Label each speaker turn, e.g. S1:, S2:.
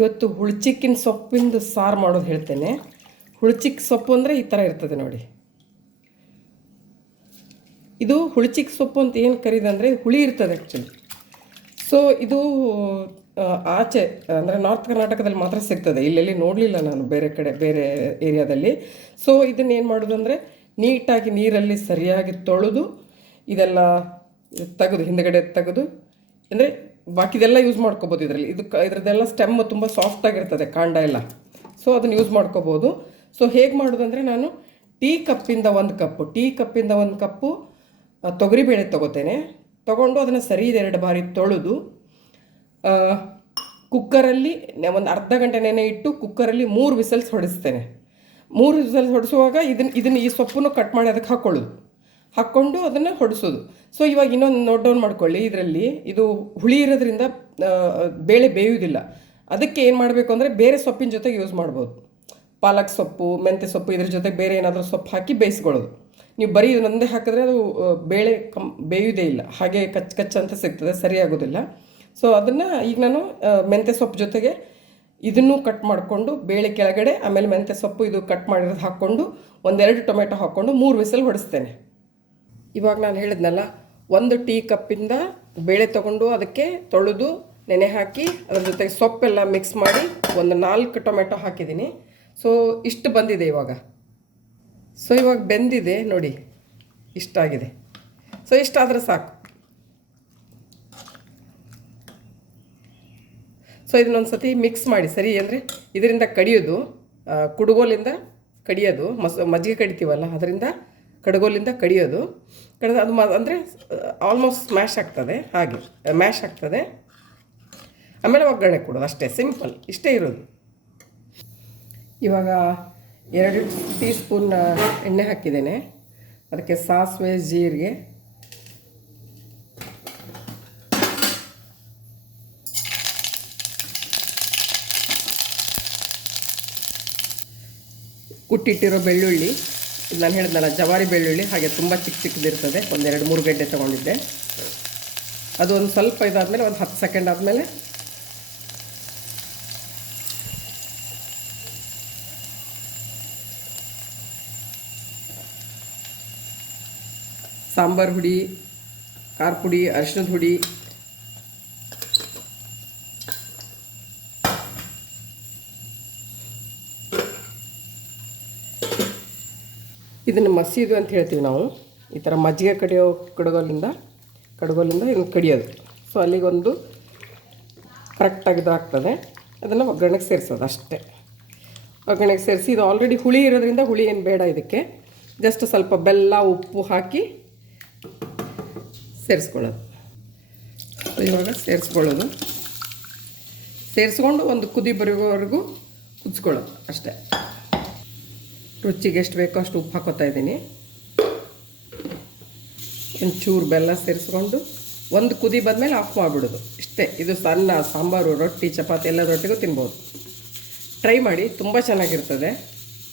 S1: ಇವತ್ತು ಹುಳಚಿಕ್ಕಿನ ಸೊಪ್ಪಿಂದು ಸಾರು ಮಾಡೋದು ಹೇಳ್ತೇನೆ. ಹುಳಚಿಕ್ ಸೊಪ್ಪು ಅಂದರೆ ಈ ಥರ ಇರ್ತದೆ ನೋಡಿ. ಇದು ಹುಳಚಿಕ್ ಸೊಪ್ಪು ಅಂತ ಏನು ಕರೀದಂದರೆ ಹುಳಿ ಇರ್ತದೆ ಆ್ಯಕ್ಚುಲಿ ಸೊ ಇದು ಆಚೆ, ಅಂದರೆ ನಾರ್ತ್ ಕರ್ನಾಟಕದಲ್ಲಿ ಮಾತ್ರ ಸಿಗ್ತದೆ. ಇಲ್ಲೆಲ್ಲಿ ನೋಡಲಿಲ್ಲ ನಾನು ಬೇರೆ ಕಡೆ, ಬೇರೆ ಏರಿಯಾದಲ್ಲಿ. ಸೊ ಇದನ್ನು ಏನು ಮಾಡೋದು ಅಂದರೆ ನೀಟಾಗಿ ನೀರಲ್ಲಿ ಸರಿಯಾಗಿ ತೊಳೆದು ಇದೆಲ್ಲ ತೆಗೆದು, ಹಿಂದಗಡೆ ತೆಗೆದು, ಅಂದರೆ ಬಾಕಿದೆಲ್ಲ ಯೂಸ್ ಮಾಡ್ಕೋಬೋದು ಇದರಲ್ಲಿ. ಇದು ಇದರದ್ದೆಲ್ಲ ಸ್ಟೆಮ್ ತುಂಬ ಸಾಫ್ಟಾಗಿರ್ತದೆ ಕಾಂಡ ಎಲ್ಲ. ಸೊ ಅದನ್ನು ಯೂಸ್ ಮಾಡ್ಕೋಬೋದು. ಸೊ ಹೇಗೆ ಮಾಡೋದಂದರೆ ನಾನು ಟೀ ಕಪ್ಪಿಂದ ಒಂದು ಕಪ್ಪು, ಟೀ ಕಪ್ಪಿಂದ ಒಂದು ಕಪ್ಪು ತೊಗರಿ ತೊಗರಿಬೇಳೆ ತೊಗೋತೇನೆ. ತೊಗೊಂಡು ಅದನ್ನು ಸರಿ ಎರಡು ಬಾರಿ ತೊಳೆದು ಕುಕ್ಕರಲ್ಲಿ ಒಂದು ಅರ್ಧ ಗಂಟೆ ನೆನೆ ಇಟ್ಟು ಕುಕ್ಕರಲ್ಲಿ ಮೂರು ವಿಸಲ್ಸ್ ಹೊಡಿಸ್ತೇನೆ. ಮೂರು ವಿಸಲ್ಸ್ ಹೊಡಿಸುವಾಗ ಇದನ್ನು ಇದನ್ನು ಈ ಸೊಪ್ಪನ್ನು ಕಟ್ ಮಾಡಿ ಅದಕ್ಕೆ ಹಾಕ್ಕೊಳ್ಳೋದು ಹಾಕ್ಕೊಂಡು ಅದನ್ನು ಹೊಡಿಸೋದು. ಸೊ ಇವಾಗ ಇನ್ನೊಂದು ನೋಟ್ ಡೌನ್ ಮಾಡ್ಕೊಳ್ಳಿ. ಇದರಲ್ಲಿ ಇದು ಹುಳಿ ಇರೋದ್ರಿಂದ ಬೇಳೆ ಬೇಯುವುದಿಲ್ಲ. ಅದಕ್ಕೆ ಏನು ಮಾಡಬೇಕು ಅಂದರೆ ಬೇರೆ ಸೊಪ್ಪಿನ ಜೊತೆಗೆ ಯೂಸ್ ಮಾಡ್ಬೋದು. ಪಾಲಕ್ ಸೊಪ್ಪು, ಮೆಂತ್ಯ ಸೊಪ್ಪು, ಇದ್ರ ಜೊತೆಗೆ ಬೇರೆ ಏನಾದರೂ ಸೊಪ್ಪು ಹಾಕಿ ಬೇಯಿಸ್ಕೊಳ್ಳೋದು. ನೀವು ಬರೀ ಇದನ್ನೊಂದೇ ಹಾಕಿದ್ರೆ ಅದು ಬೇಳೆ ಕಮ್ ಬೇಯುವುದೇ ಇಲ್ಲ. ಹಾಗೆ ಕಚ್ ಕಚ್ ಅಂತ ಸಿಗ್ತದೆ ಸರಿಯಾಗೋದಿಲ್ಲ ಸೊ ಅದನ್ನು ಈಗ ನಾನು ಮೆಂತ್ಯ ಸೊಪ್ಪು ಜೊತೆಗೆ ಇದನ್ನು ಕಟ್ ಮಾಡಿಕೊಂಡು ಬೇಳೆ ಕೆಳಗಡೆ, ಆಮೇಲೆ ಮೆಂತ್ಯ ಸೊಪ್ಪು ಇದು ಕಟ್ ಮಾಡಿರೋದು ಹಾಕ್ಕೊಂಡು ಒಂದೆರಡು ಟೊಮೆಟೊ ಹಾಕ್ಕೊಂಡು ಮೂರು ವಿಸಲ್ ಹೊಡಿಸ್ತೇನೆ. ಇವಾಗ ನಾನು ಹೇಳಿದ್ನಲ್ಲ, ಒಂದು ಟೀ ಕಪ್ಪಿಂದ ಬೇಳೆ ತಗೊಂಡು ಅದಕ್ಕೆ ತೊಳೆದು ನೆನೆ ಹಾಕಿ ಅದ್ರ ಜೊತೆಗೆ ಸೊಪ್ಪೆಲ್ಲ ಮಿಕ್ಸ್ ಮಾಡಿ ಒಂದು ನಾಲ್ಕು ಟೊಮೆಟೊ ಹಾಕಿದ್ದೀನಿ. ಸೊ ಇಷ್ಟು ಬಂದಿದೆ ಇವಾಗ. ಸೊ ಇವಾಗ ಬೆಂದಿದೆ ನೋಡಿ ಇಷ್ಟಾಗಿದೆ ಸೊ ಇಷ್ಟಾದರೆ ಸಾಕು. ಸೊ ಇದನ್ನೊಂದು ಸತಿ ಮಿಕ್ಸ್ ಮಾಡಿ, ಸರಿ ಅಂದರೆ ಇದರಿಂದ ಕಡಿಯೋದು ಕುಡುಗೋಲಿಂದ ಕಡಿಯೋದು, ಮಸ್ ಮಜ್ಜಿಗೆ ಕಡಿತೀವಲ್ಲ, ಅದರಿಂದ ಕಡುಗೋಲಿಂದ ಕಡಿಯೋದು. ಕಡಿದ ಅದು ಅಂದರೆ ಆಲ್ಮೋಸ್ಟ್ ಸ್ಮ್ಯಾಶ್ ಆಗ್ತದೆ. ಹಾಗೆ ಮ್ಯಾಶ್ ಆಗ್ತದೆ. ಆಮೇಲೆ ಒಗ್ಗರಣೆ ಕೊಡೋದು ಅಷ್ಟೇ ಸಿಂಪಲ್ ಇಷ್ಟೇ ಇರೋದು. ಇವಾಗ ಎರಡು ಟೀ ಸ್ಪೂನ್ ಎಣ್ಣೆ ಹಾಕಿದ್ದೇನೆ. ಅದಕ್ಕೆ ಸಾಸಿವೆ, ಜೀರಿಗೆ. ಕುಟ್ಟಿಟ್ಟಿರೋ ಬೆಳ್ಳುಳ್ಳಿ. ಇದು ನಾನು ಹೇಳಿದ್ನಲ್ಲ, ಜವಾರಿ ಬೆಳ್ಳುಳ್ಳಿ, ಹಾಗೆ ತುಂಬ ಚಿಕ್ಕ ಚಿಕ್ಕದಿರ್ತದೆ ಒಂದೆರಡು ಮೂರು ಗಡ್ಡೆ ತೊಗೊಂಡಿದ್ದೆ. ಅದು ಒಂದು ಸ್ವಲ್ಪ ಇದಾದಮೇಲೆ ಒಂದು ಹತ್ತು ಸೆಕೆಂಡ್ ಆದಮೇಲೆ ಸಾಂಬಾರು ಹುಡಿ, ಖಾರ ಪುಡಿ ಅರಿಶಿನದ ಹುಡಿ ಇದನ್ನು ಮಸೀದು ಅಂತ ಹೇಳ್ತೀವಿ ನಾವು. ಈ ಥರ ಮಜ್ಜಿಗೆ ಕಡಿಯೋ ಕಡಗೋಲಿಂದ ಕಡಗೋಲಿಂದ ಇದನ್ನು ಕಡಿಯೋದು. ಸೊ ಅಲ್ಲಿಗೊಂದು ಕರೆಕ್ಟಾಗಿ ಇದಾಗ್ತದೆ. ಅದನ್ನು ಒಗ್ಗರಣೆಗೆ ಸೇರಿಸೋದು ಅಷ್ಟೇ. ಒಗ್ಗರಣೆಗೆ ಸೇರಿಸಿ, ಇದು ಆಲ್ರೆಡಿ ಹುಳಿ ಇರೋದ್ರಿಂದ ಹುಳಿ ಏನು ಬೇಡ ಇದಕ್ಕೆ. ಜಸ್ಟ್ ಸ್ವಲ್ಪ ಬೆಲ್ಲ, ಉಪ್ಪು ಹಾಕಿ ಸೇರಿಸ್ಕೊಳ್ಳೋದು. ಇವಾಗ ಸೇರಿಸ್ಕೊಳ್ಳೋದು. ಸೇರಿಸ್ಕೊಂಡು ಒಂದು ಕುದಿ ಬರೋವರೆಗೂ ಕುದಿಸ್ಕೊಳ್ಳೋದು ಅಷ್ಟೇ. ರುಚಿಗೆ ಎಷ್ಟು ಬೇಕೋ ಅಷ್ಟು ಉಪ್ಪು ಹಾಕೋತಾ ಇದ್ದೀನಿ. ಒಂಚೂರು ಬೆಲ್ಲ ಸೇರಿಸ್ಕೊಂಡು ಒಂದು ಕುದಿ ಬಂದಮೇಲೆ ಆಫ್ ಮಾಡಿಬಿಡೋದು. ಇಷ್ಟೇ, ಇದು ಸಣ್ಣ ಸಾಂಬಾರು, ರೊಟ್ಟಿ, ಚಪಾತಿ ಎಲ್ಲದರೊಟ್ಟಿಗೂ ತಿನ್ಬೋದು. ಟ್ರೈ ಮಾಡಿ, ತುಂಬ ಚೆನ್ನಾಗಿರ್ತದೆ.